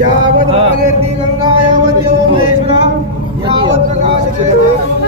यावत् प्रगती गंगा यावत् यो महेश्वरा यावत् प्रकाशते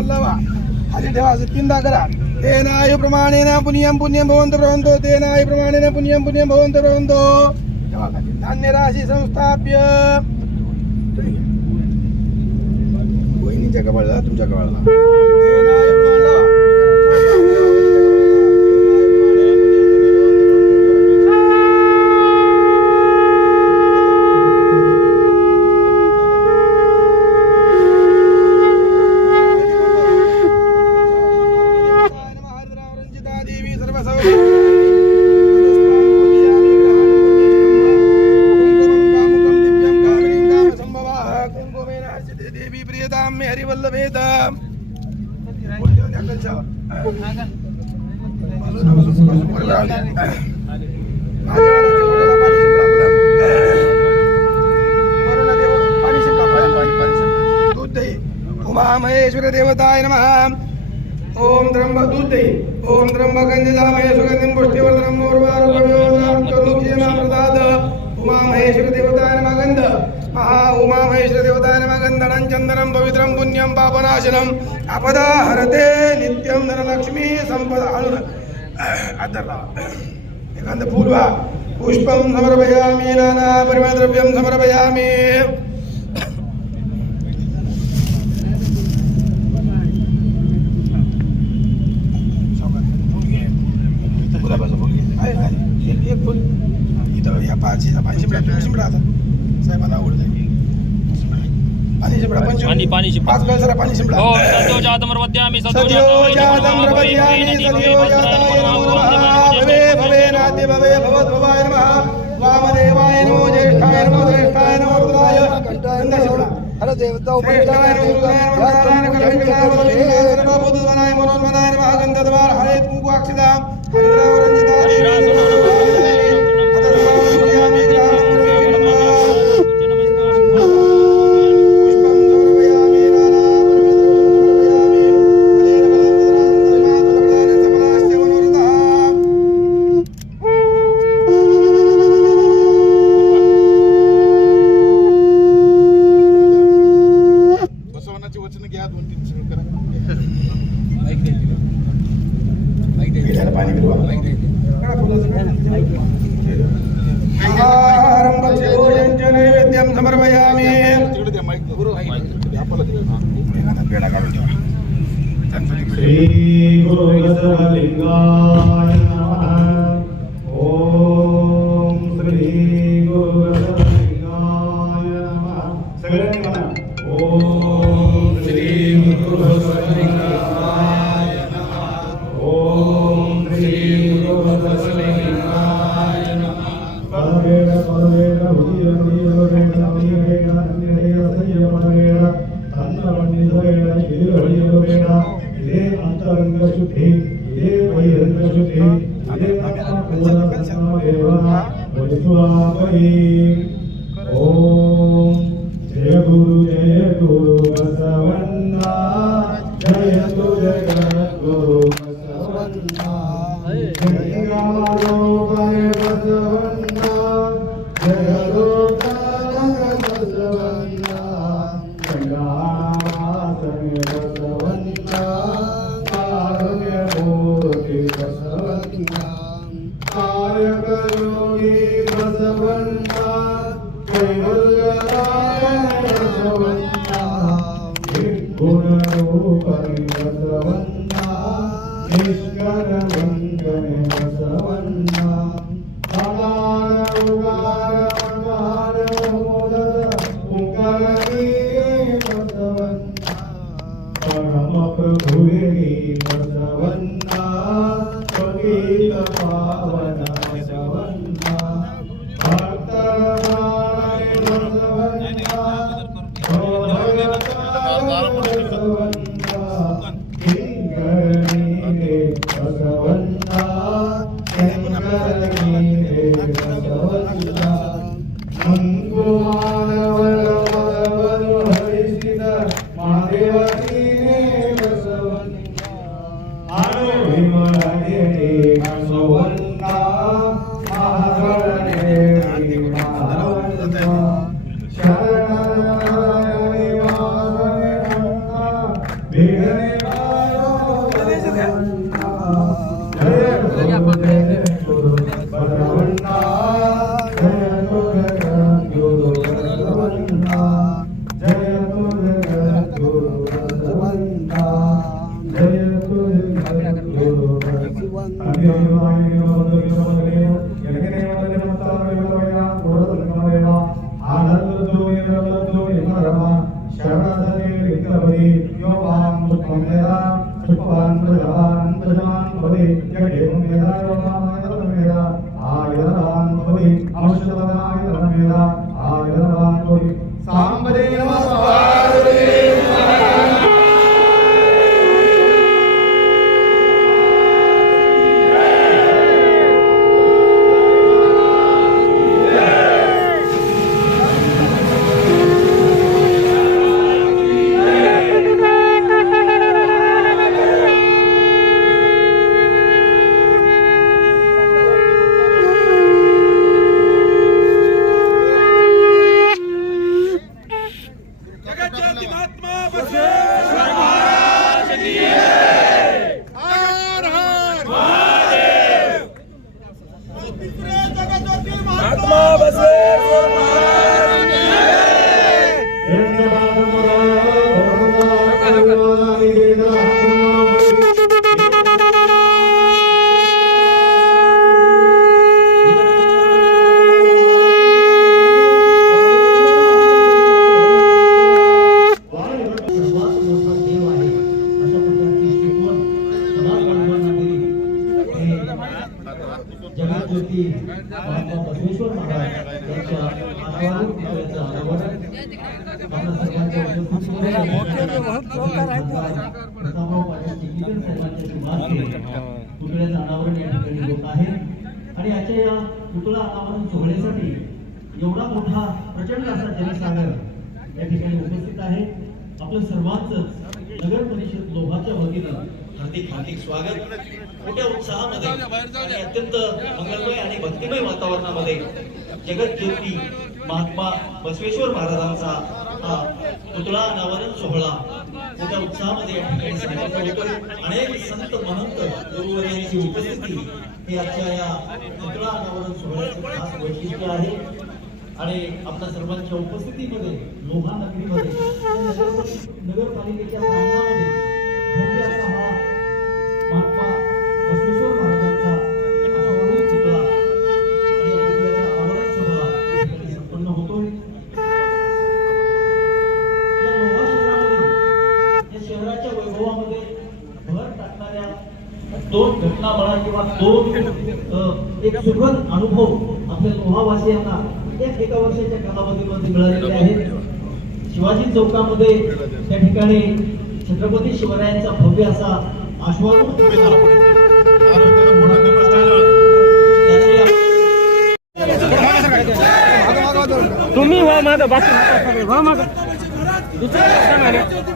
हे कपाळाला लावा खाली ठेवा असं तीनदा करा। तेन आयु प्रमाणेन पुण्यम पुण्यम भवंत प्रवंतो तेन आयु प्रमाणेन पुण्यम पुण्यम भवंत प्रवंतो धान्य राशी संस्थाप्य। वहिनीच्या कपाळाला तुमच्या कपाळाला। तेन आयु प्रमाण उमा महेश्वर देवताय नमः. ओम त्र्यंब दूध दे ओम त्र्यंबकंजलामय सुगंधिं पुष्टिवर्धनम् उर्वारुकविवर्धनं करुक्षेमाप्रदाद उमा महेश्वर देवताय नमः गंध महा उमा महेश्वर देवताय नमः गंधनं चन्दनं पवित्रं पुण्यं पापनाशनम् आपदा हरते नित्यं धनलक्ष्मी संपदा அந்த பூர்வா புஷ்பம் சமர்ப்பயாமி நானா பரிமதிரவியம் சமர்ப்பயாமி పాస్పల్సర పనిషింపుల ఓ సంతోషాతం వద్యామి సంతోషాతం వద్యామి సంతోషాతం భవే భవే నాతి భవే భవత్ భవాయ హరే Lord, Amen. Wow. वतीनं हार्दिक हार्दिक स्वागत. मोठ्या उत्साहामध्ये आणि अत्यंत मंगलमय आणि भक्तिमय वातावरणामध्ये जगत ज्योती महात्मा बसवेश्वर महाराजांचा हा पुतळा अनावरण सोहळा मोठ्या उत्साहामध्ये अनेक संत महंत गुरुवर्यांची उपस्थिती ही आजच्या या पुतळा अनावरण सोहळ्याचं खास वैशिष्ट्य आहे. आणि आपल्या सर्वांच्या उपस्थितीमध्ये लोहा नगरीमध्ये नगर- नगरपालिकेच्या प्रांगणामध्ये दोन घटना म्हणा किंवा दोन एक अनुभव आपल्या लोहावासियांना एक एका वर्षाच्या कालावधीमध्ये मिळालेले आहेत शिवाजी चौकामध्ये त्या ठिकाणी छत्रपती शिवरायांचा भव्य असा आश्वासन तुम्ही व्हा माझं बाकी व्हा माझं दुसरं काय सांगा ज्योती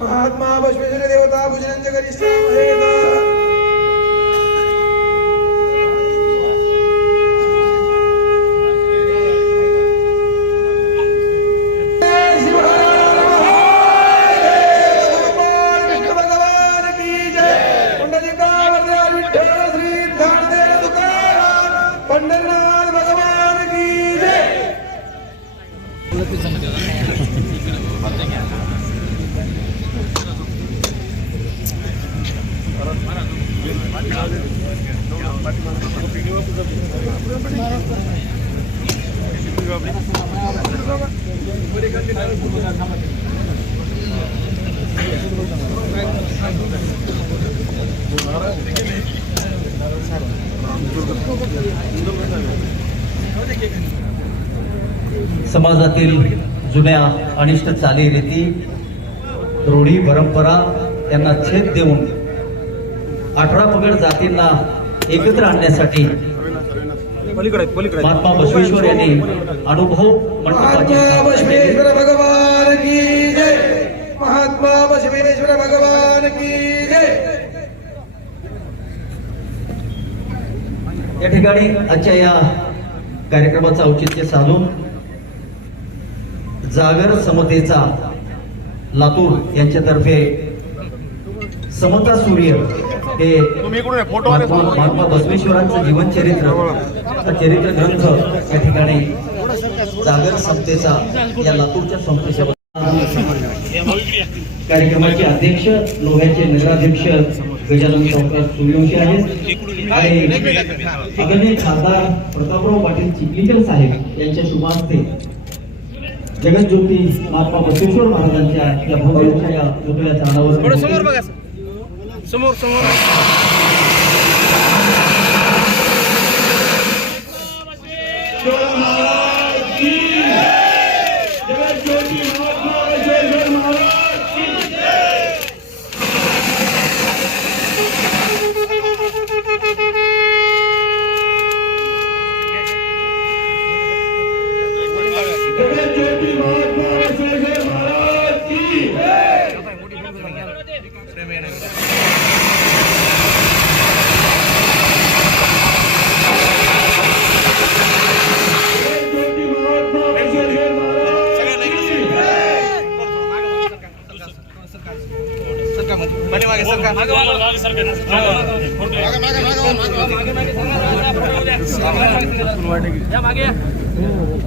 महात्मा बसवेश्वर महाराज की समाजातील जुन्या अनिष्ट चालीरीती रूढी परंपरा यांना छेद देऊन अठरा पगड जातींना एकत्र आणण्यासाठी महात्मा बसवेश्वर यांनी अनुभव मंडपाची महात्मा. बसवेश्वर भगवान की जय महात्मा बसवेश्वर भगवान की जय या ठिकाणी आजच्या या कार्यक्रमाचं औचित्य साधून जागर समतेचा लातूर यांच्यातर्फे समता सूर्य हे महात्मा बसवेश्वरांचं जीवन चरित्र. चरित्र ग्रंथ या ठिकाणी जागर संस्थेचा या लातूरच्या संस्थेच्या कार्यक्रमाचे अध्यक्ष लोह्याचे नगराध्यक्ष गजानन सावकार सूर्यवंशी आहेत. आणि आदरणीय खासदार प्रतापराव पाटील चिखलीकर साहेब यांच्या शुभास्ते जगज्योती महात्मा बसवेश्वर महाराजांच्या या भव्य या पुतळ्याचं अनावरण समोर बघा समोर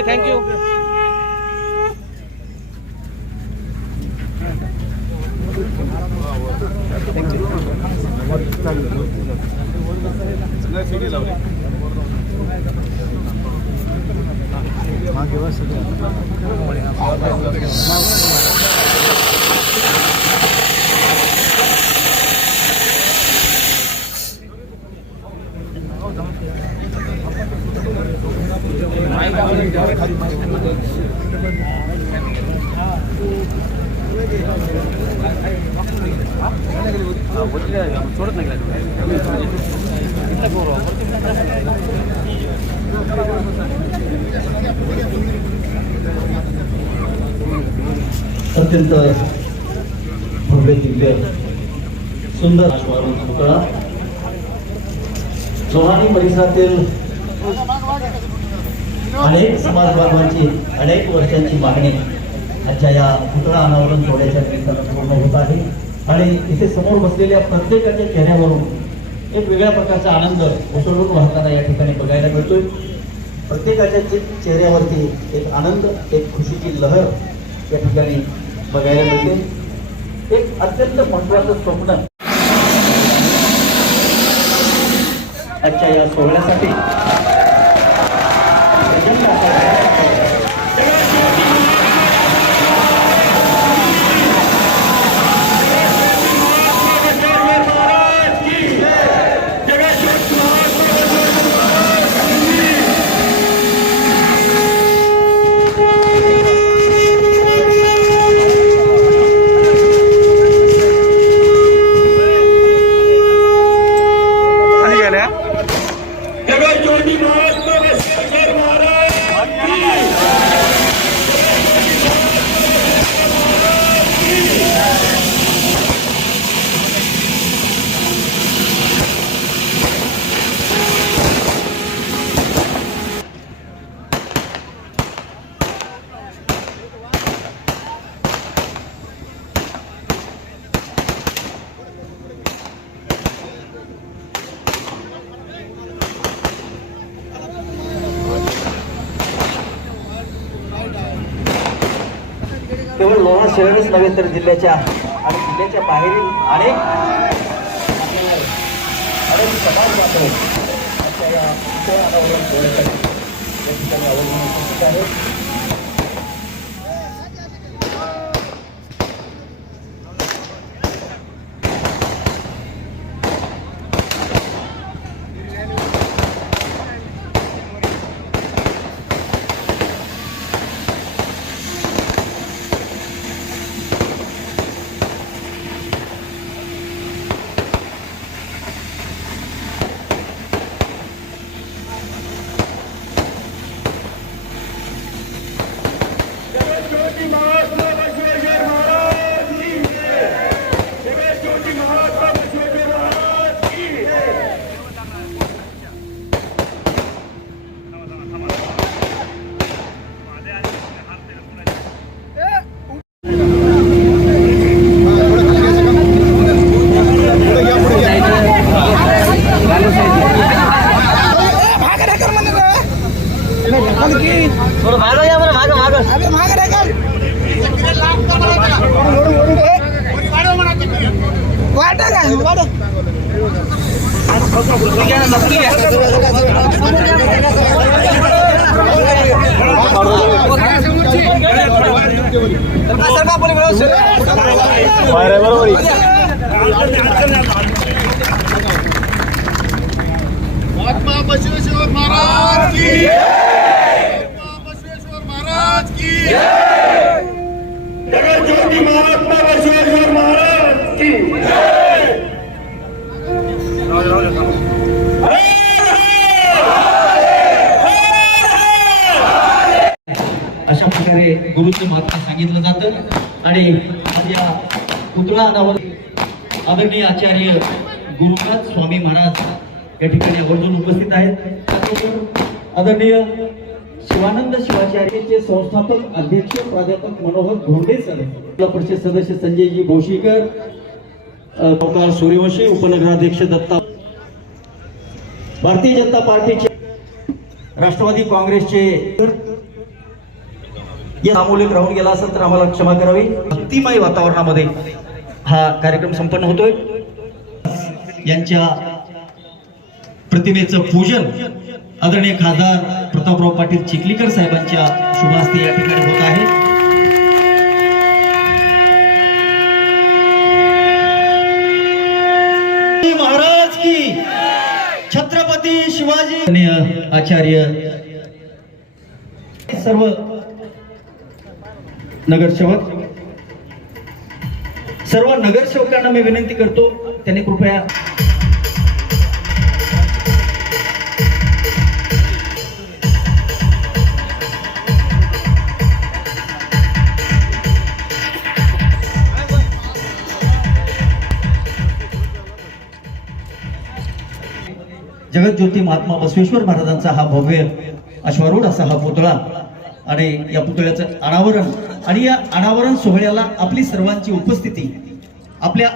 सर का सर का पाठीमागे अत्यंत भव्य दिव्य सुंदर पुतळा. चव्हाणी परिसरातील अनेक समाज बांधवांची अनेक वर्षांची मागणी आजच्या या पुतळा अनावरण सोहळ्याच्या निमित्तानं पूर्ण होत आहे. आणि इथे समोर बसलेल्या प्रत्येकाच्या चेहऱ्यावरून एक वेगळ्या प्रकारचा आनंद उसळून वाहताना या ठिकाणी बघायला मिळतोय. प्रत्येकाच्या चेहऱ्यावरती एक आनंद एक खुशीची लहर या ठिकाणी बघायला मिळते. एक अत्यंत महत्वाचं स्वप्न. आजच्या या सोहळ्यासाठी शहरच नव्हे तर जिल्ह्याच्या आणि जिल्ह्याच्या बाहेरील अनेक अनेक समाज बांधव या ठिकाणी महात्मा बसवेश्वर महाराज की महात्मा बसवेश्वर महाराज की प्रकारे गुरुचं महत्त्व सांगितलं जातं. आणि या पुतळा अनावर आदरणीय आचार्य गुरुनाथ स्वामी महाराज या ठिकाणी आवर्जून उपस्थित आहेत. आदरणीय शिवानंद शिवाचार्यचे संस्थापक अध्यक्ष प्राध्यापक मनोहर धोंडे सर जिल्हा परिषद सदस्य संजयजी भोशीकर अ, सूर्यवंशी उपनगराध्यक्ष दत्ता भारतीय जनता पार्टीचे राष्ट्रवादी काँग्रेसचे या सामूहिक राहून गेला असेल तर आम्हाला क्षमा करावी. भक्तिमय वातावरणामध्ये हा कार्यक्रम संपन्न होतोय. यांच्या प्रतिमेचं पूजन आदरणीय खासदार प्रतापराव पाटील चिखलीकर साहेबांच्या शुभास्ते या ठिकाणी होत आहे. महाराज की. छत्रपती शिवाजी. आचार्य. सर्व नगरसेवक. सर्व नगरसेवकांना मी विनंती करतो त्यांनी कृपया जगज्योती महात्मा बसवेश्वर महाराजांचा हा भव्य अश्वारूढ असा हा पुतळा आणि या पुतळ्याचं अनावरण आणि या अनावरण सोहळ्याला आपली सर्वांची उपस्थिती आपल्या